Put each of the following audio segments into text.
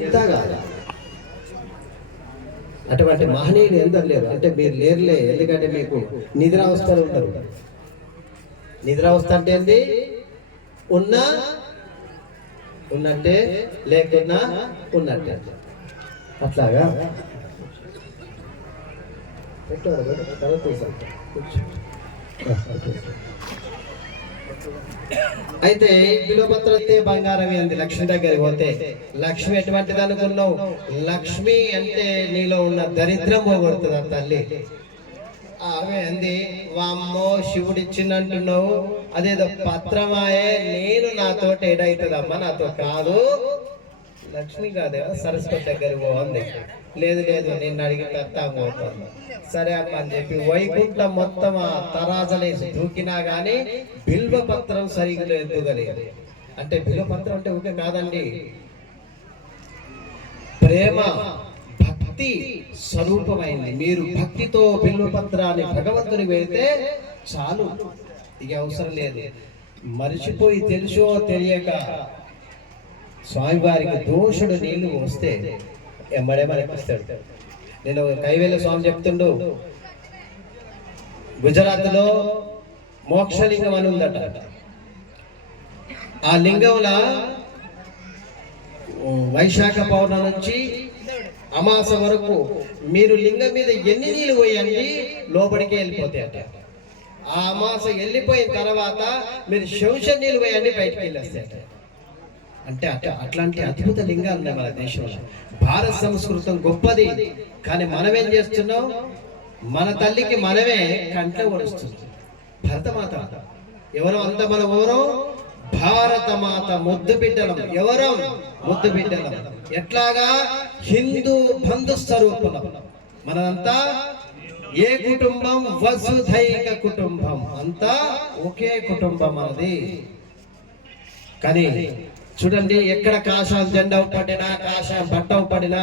ఇంతగా అటువంటి మహనీయులు ఎందరు లేరు. అంటే మీరు లేరులే, ఎందుకంటే మీకు నిద్రావస్థలు ఉంటారు. నిద్రావస్థ అంటే ఏంది? ఉన్నా ఉన్నట్టే, లేకున్నా ఉన్నట్టే. అట్లాగా అయితే బిలోపత్రతే బంగారం ఏంది? లక్ష్మి దగ్గరికి పోతే లక్ష్మి ఎటువంటిది అనుకున్నావు? లక్ష్మి అంటే నీలో ఉన్న దరిద్రం పోగొడుతుంది ఆ తల్లి. ఆమె అంది, వామ్మో శివుడు ఇచ్చిందంటున్నావు, అదేదో పత్రమాయే, నేను నాతోటి ఏడైతుందమ్మా, నాతో కాదు. లక్ష్మి కాదే సరస్వతి దగ్గరికి పోంది. లేదు లేదు, నేను అడిగిన తత్తాము పోతాను. సరే అమ్మ అని చెప్పి వైకుంఠం మొత్తం ఆ తరాజలేసి దూకినా గానీ బిల్వపత్రం సరిగ్గా ఎదుగలేదు. అంటే బిల్వపత్రం అంటే ఊకే కాదండి, ప్రేమ భక్తి స్వరూపమైంది. మీరు భక్తితో బిల్వపత్రాన్ని భగవంతుని వెళ్తే చాలు, ఇక అవసరం లేదు. మరిచిపోయి తెలుసో తెలియక స్వామివారికి దోషుడు నీళ్లు వస్తే ఎమ్మడే మనకిస్తాడు. నేను కైవేల స్వామి చెప్తుండు, గుజరాత్ లో మోక్షలింగం అని ఉందట. ఆ లింగంలా వైశాఖ పౌర్ణమి నుంచి అమాస వరకు మీరు లింగం మీద ఎన్ని నీళ్ళు పోయండి లోపలికి వెళ్ళిపోతాయట. ఆ అమాస వెళ్ళిపోయిన తర్వాత మీరు శంష నీళ్ళు పోయండి బయటికి వెళ్ళేస్తాయట. అంటే అట్లాంటి అద్భుత లింగాలు ఉన్నాయి మన దేశంలో. భారత సంస్కృతం గొప్పది, కానీ మనమేం చేస్తున్నాం? మన తల్లికి మనమే కంట్లో ఒడుస్తుంది. భరతమాత ఎవరో అంత మనం ఎవరో భారతమాత ముద్దు బిడ్డలం. ఎవరో ముద్దు బిడ్డలం. ఎట్లాగా? హిందూ బంధు స్వరూపం మనంతా. ఏ కుటుంబం? వసుధైక కుటుంబం, అంతా ఒకే కుటుంబం మనది. కానీ చూడండి, ఎక్కడ కాషాయం జెండా పడినా, కాషాయం బట్ట పడినా,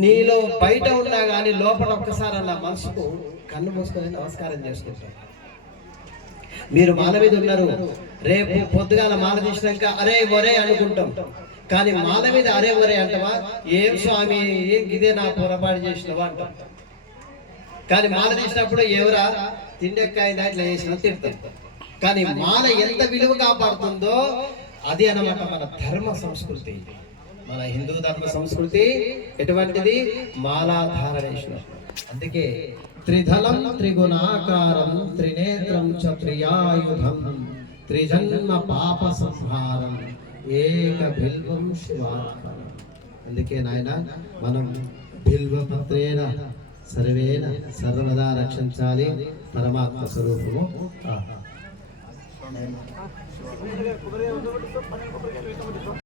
నీలో బయట ఉన్నా కానీ లోపల ఒక్కసారి అలా మనసుకు కన్ను మూసుకొని నమస్కారం చేసుకుంటాం. మీరు మాల మీద ఉన్నారు, రేపు పొద్దుగాల మాల తీసినాక అరే ఒరే అనుకుంటాం. కానీ మాల మీద అరే ఒరే అంటావా? ఏం స్వామి ఇదే నా పొరపాటు చేసినవా అంటాం. కానీ మాల తీసినప్పుడు ఎవరా తిండెక్కాయిందా ఇట్లా చేసిన తింటాం. కానీ మాల ఎంత విలువ కాపాడుతుందో అది అన్నమాట మన ధర్మ సంస్కృతి. మన హిందూ ధర్మ సంస్కృతి ఎటువంటిది? మాలాధారణేశ్వర. అందుకే త్రిధలం త్రిగుణాకారం త్రినేత్రం చ త్రియాయుధం త్రిజన్మ పాప సంహారం ఏక బిల్వం శివార్పణం. అందుకే నాయన మనం బిల్వపత్రేణ సర్వేన సర్వదా రక్షించాలి పరమాత్మ స్వరూపము.